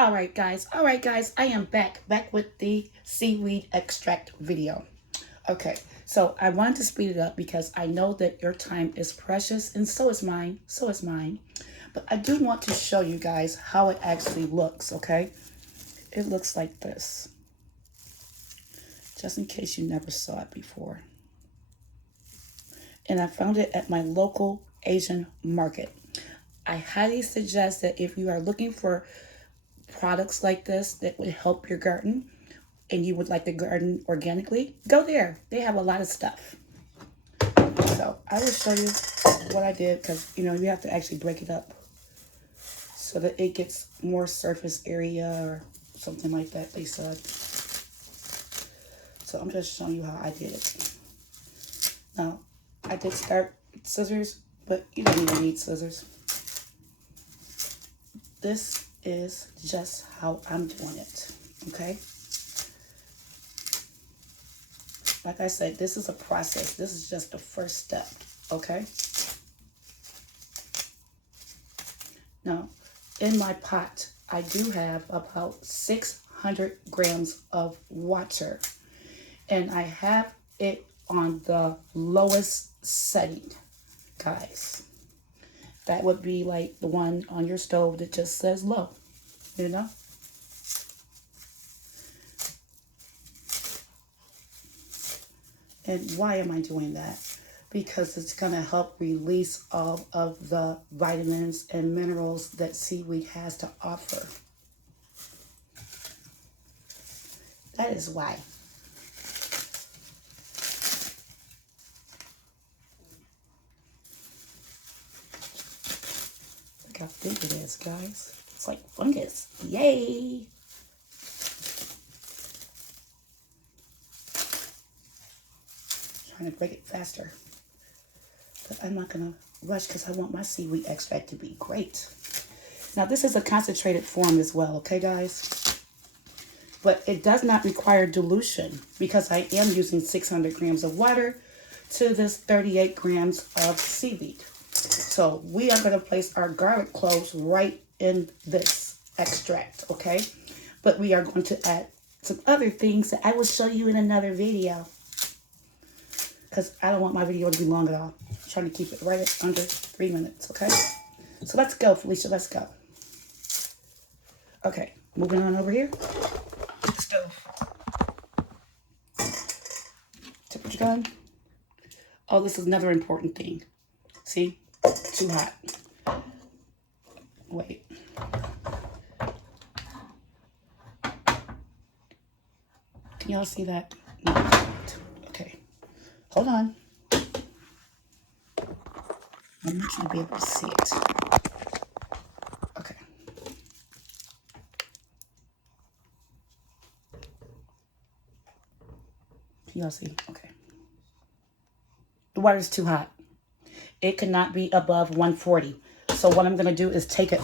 All right, guys. I am back with the seaweed extract video. Okay, so I wanted to speed it up because I know that your time is precious, and so is mine. But I do want to show you guys how it actually looks. Okay, it looks like this, just in case you never saw it before. And I found it at my local Asian market. I highly suggest that if you are looking for products like this that would help your garden and you would like to garden organically, go there. They have a lot of stuff. So I will show you what I did because, you have to actually break it up so that it gets more surface area or something like that, they said. So I'm just showing you how I did it. Now, I did start with scissors, but you don't even need scissors. This is just how I'm doing it, okay? Like I said, this is a process. This is just the first step, okay? Now, in my pot, I do have about 600 grams of water, and I have it on the lowest setting, guys. That would be like the one on your stove that just says low, And why am I doing that? Because it's going to help release all of the vitamins and minerals that seaweed has to offer. That is why. Look how big it is, guys. It's like fungus. Yay! Trying to break it faster. But I'm not going to rush because I want my seaweed extract to be great. Now, this is a concentrated form as well, okay, guys? But it does not require dilution because I am using 600 grams of water to this 38 grams of seaweed. So we are going to place our garlic cloves right in this extract, okay? But we are going to add some other things that I will show you in another video, because I don't want my video to be long at all. I'm trying to keep it right at under 3 minutes, okay? So let's go, Felicia, let's go. Okay, moving on over here. Stove. Temperature gun. Oh, this is another important thing. See? Too hot. Wait. Can y'all see that? No. Okay. Hold on. I want you to be able to see it. Okay. Can y'all see? Okay. The water is too hot. It cannot be above 140. So what I'm going to do is take it